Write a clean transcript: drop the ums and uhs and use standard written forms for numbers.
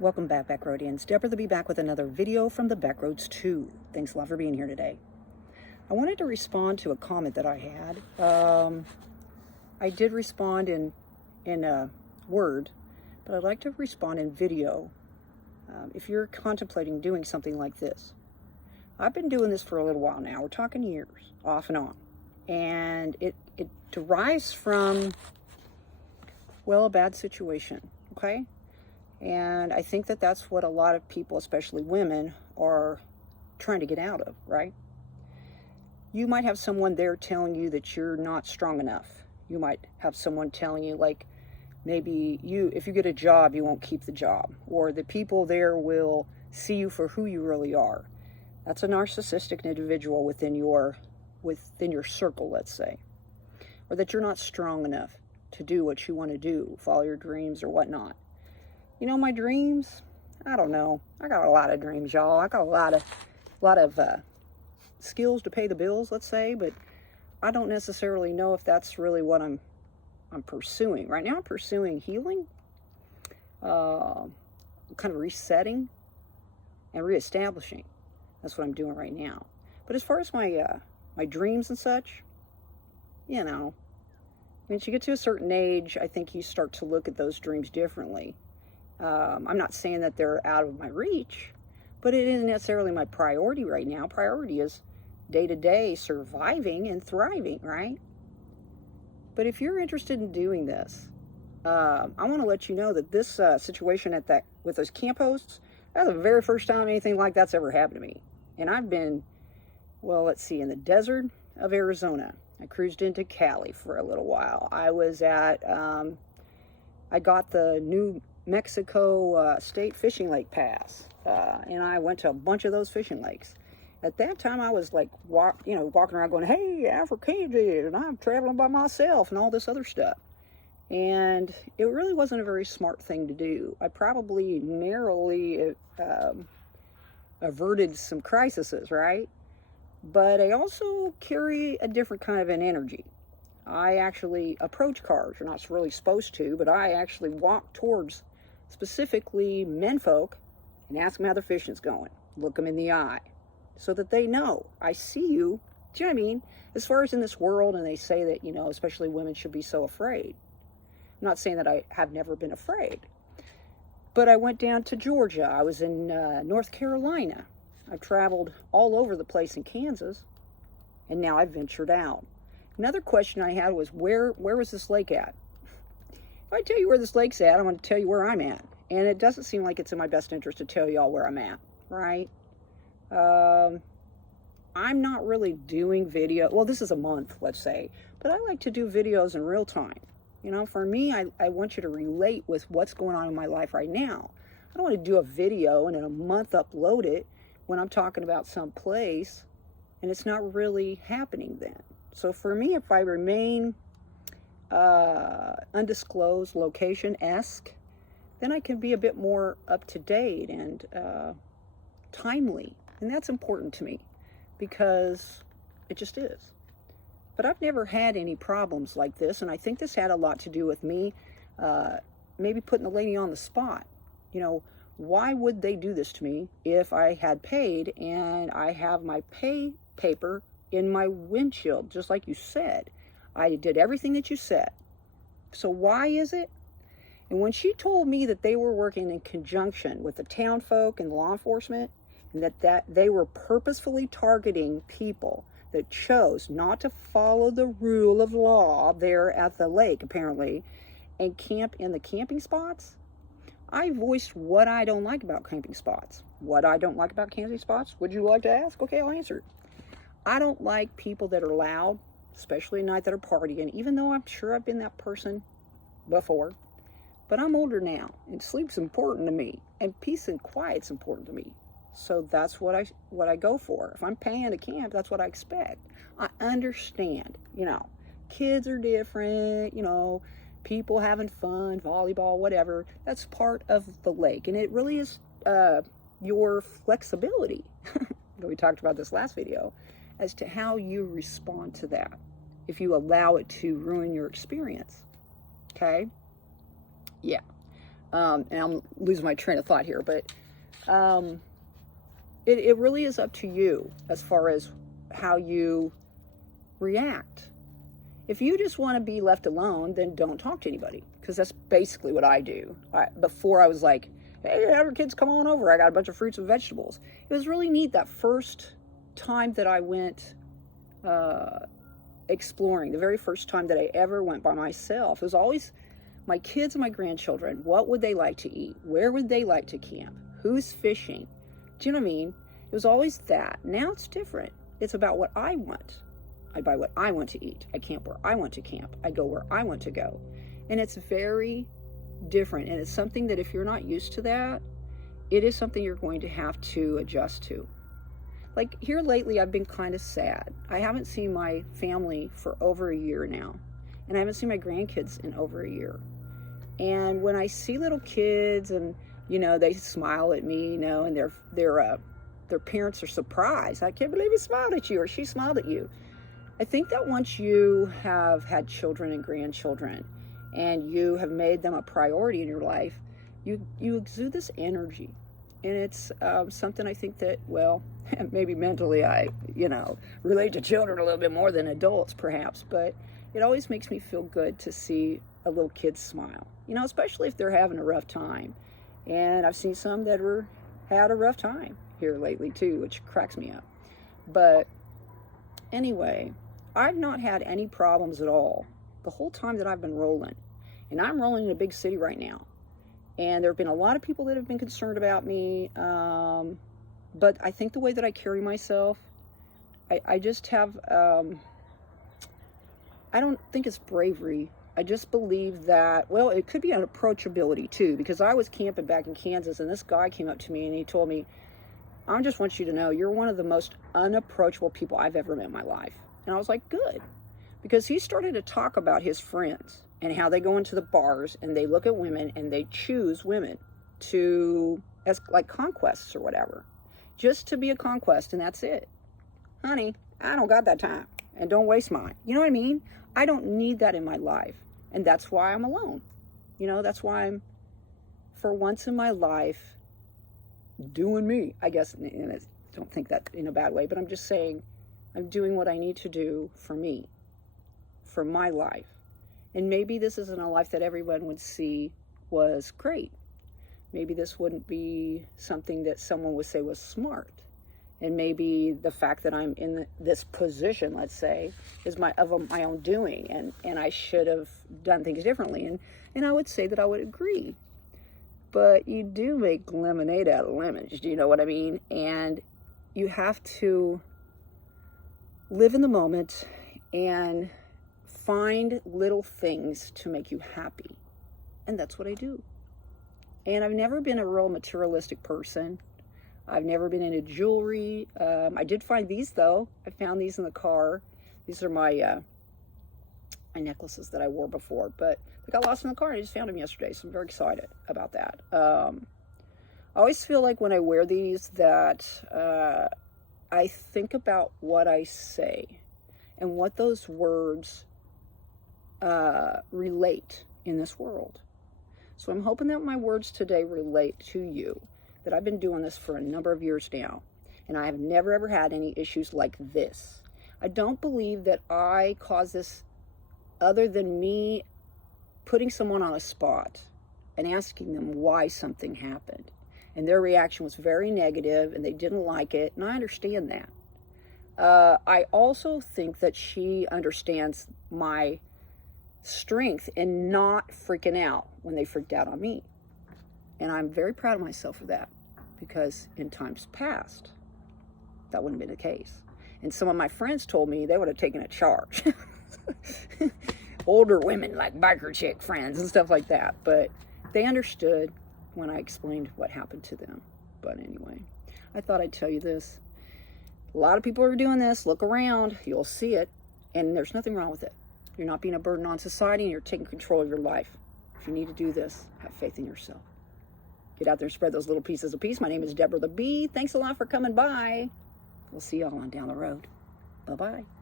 Welcome back, Backroadians. Deborah to be back with another video from the Backroads 2. Thanks a lot for being here today. I wanted to respond to a comment that I had. I did respond in word, but I'd like to respond in video. If you're contemplating doing something like this, I've been doing this for a little while now. We're talking years, off and on. And it derives from, well, a bad situation, okay? And I think that that's what a lot of people, especially women, are trying to get out of, right? You might have someone there telling you that you're not strong enough. You might have someone telling you, like, maybe if you get a job, you won't keep the job. Or the people there will see you for who you really are. That's a narcissistic individual within your circle, let's say. Or that you're not strong enough to do what you want to do, follow your dreams or whatnot. You know, my dreams, I don't know. I got a lot of dreams, y'all. I got a lot of skills to pay the bills, let's say, but I don't necessarily know if that's really what I'm pursuing. Right now I'm pursuing healing, kind of resetting and reestablishing. That's what I'm doing right now. But as far as my dreams and such, you know, once you get to a certain age, I think you start to look at those dreams differently. I'm not saying that they're out of my reach, but it isn't necessarily my priority right now. Priority is day-to-day surviving and thriving, right? But if you're interested in doing this, I want to let you know that this situation with those camp hosts, that's the very first time anything like that's ever happened to me. And I've been, well, let's see, in the desert of Arizona. I cruised into Cali for a little while. I was at, I got the New Mexico State Fishing Lake Pass, and I went to a bunch of those fishing lakes. At that time, I was like, walking around going, "Hey, Afrikaans, and I'm traveling by myself," and all this other stuff. And it really wasn't a very smart thing to do. I probably narrowly averted some crises, right? But I also carry a different kind of an energy. I actually approach cars. You're not really supposed to, but I actually walk towards specifically menfolk and ask them how their fishing's going. Look them in the eye so that they know I see you. Do you know what I mean? As far as in this world, and they say that, you know, especially women should be so afraid. I'm not saying that I have never been afraid. But I went down to Georgia. I was in North Carolina. I've traveled all over the place in Kansas, and now I've ventured out. Another question I had was, where was this lake at? If I tell you where this lake's at, I'm going to tell you where I'm at. And it doesn't seem like it's in my best interest to tell y'all where I'm at, right? I'm not really doing video. Well, this is a month, let's say. But I like to do videos in real time. You know, for me, I want you to relate with what's going on in my life right now. I don't want to do a video and in a month upload it when I'm talking about some place and it's not really happening then. So for me, if I remain undisclosed location-esque, then I can be a bit more up-to-date and timely. And that's important to me because it just is. But I've never had any problems like this, and I think this had a lot to do with me maybe putting the lady on the spot. You know, why would they do this to me if I had paid and I have my pay paper in my windshield, just like you said? I did everything that you said. So why is it? And when she told me that they were working in conjunction with the town folk and law enforcement, and that they were purposefully targeting people that chose not to follow the rule of law there at the lake, apparently, and camp in the camping spots, I voiced what I don't like about camping spots. What I don't like about camping spots? Would you like to ask? Okay, I'll answer it. I don't like people that are loud, especially at night, that are partying, even though I'm sure I've been that person before. But I'm older now, and sleep's important to me, and peace and quiet's important to me. So that's what I go for. If I'm paying to camp, that's what I expect. I understand, you know, kids are different, you know, people having fun, volleyball, whatever. That's part of the lake, and it really is your flexibility. We talked about this last video, as to how you respond to that if you allow it to ruin your experience. Okay? Yeah. And I'm losing my train of thought here, but it really is up to you as far as how you react. If you just want to be left alone, then don't talk to anybody, because that's basically what I do. Before I was like, hey, our kids, come on over. I got a bunch of fruits and vegetables. It was really neat that first time that I went exploring, the very first time that I ever went by myself. It was always my kids and my grandchildren. What would they like to eat? Where would they like to camp? Who's fishing? Do you know what I mean? It was always that. Now it's different. It's about what I want. I buy what I want to eat. I camp where I want to camp. I go where I want to go. And it's very different. And it's something that if you're not used to that, it is something you're going to have to adjust to. Like here lately, I've been kind of sad. I haven't seen my family for over a year now. And I haven't seen my grandkids in over a year. And when I see little kids and, you know, they smile at me, you know, and their parents are surprised. I can't believe he smiled at you or she smiled at you. I think that once you have had children and grandchildren and you have made them a priority in your life, you exude this energy. And it's something I think that, well, maybe mentally I, you know, relate to children a little bit more than adults perhaps, but it always makes me feel good to see a little kid smile, you know, especially if they're having a rough time. And I've seen some that had a rough time here lately too, which cracks me up. But anyway, I've not had any problems at all the whole time that I've been rolling. And I'm rolling in a big city right now. And there have been a lot of people that have been concerned about me. But I think the way that I carry myself, I just have, I don't think it's bravery. I just believe that, well, it could be an approachability too, because I was camping back in Kansas and this guy came up to me and he told me, I just want you to know you're one of the most unapproachable people I've ever met in my life. And I was like, good. Because he started to talk about his friends and how they go into the bars and they look at women and they choose women as like conquests or whatever. Just to be a conquest, and that's it. Honey, I don't got that time. And don't waste mine. You know what I mean? I don't need that in my life. And that's why I'm alone. You know, that's why I'm, for once in my life, doing me. I guess, and I don't think that in a bad way, but I'm just saying I'm doing what I need to do for me, for my life. And maybe this isn't a life that everyone would see was great. Maybe this wouldn't be something that someone would say was smart. And maybe the fact that I'm in this position, let's say, is my own doing, and I should have done things differently. And I would say that I would agree. But you do make lemonade out of lemons, do you know what I mean? And you have to live in the moment and find little things to make you happy. And that's what I do. And I've never been a real materialistic person. I've never been into jewelry. I did find these though. I found these in the car. These are my necklaces that I wore before, but they got lost in the car and I just found them yesterday. So I'm very excited about that. I always feel like when I wear these that I think about what I say and what those words relate in this world. So I'm hoping that my words today relate to you. That I've been doing this for a number of years now, and I have never ever had any issues like this. I don't believe that I caused this other than me putting someone on a spot and asking them why something happened. And their reaction was very negative and they didn't like it, and I understand that. I also think that she understands my strength in not freaking out when they freaked out on me. And I'm very proud of myself for that, because in times past, that wouldn't have been the case. And some of my friends told me they would have taken a charge. Older women, like biker chick friends and stuff like that. But they understood when I explained what happened to them. But anyway, I thought I'd tell you this. A lot of people are doing this. Look around. You'll see it. And there's nothing wrong with it. You're not being a burden on society, and you're taking control of your life. If you need to do this, have faith in yourself. Get out there and spread those little pieces of peace. My name is Deborah the Bee. Thanks a lot for coming by. We'll see y'all on down the road. Bye-bye.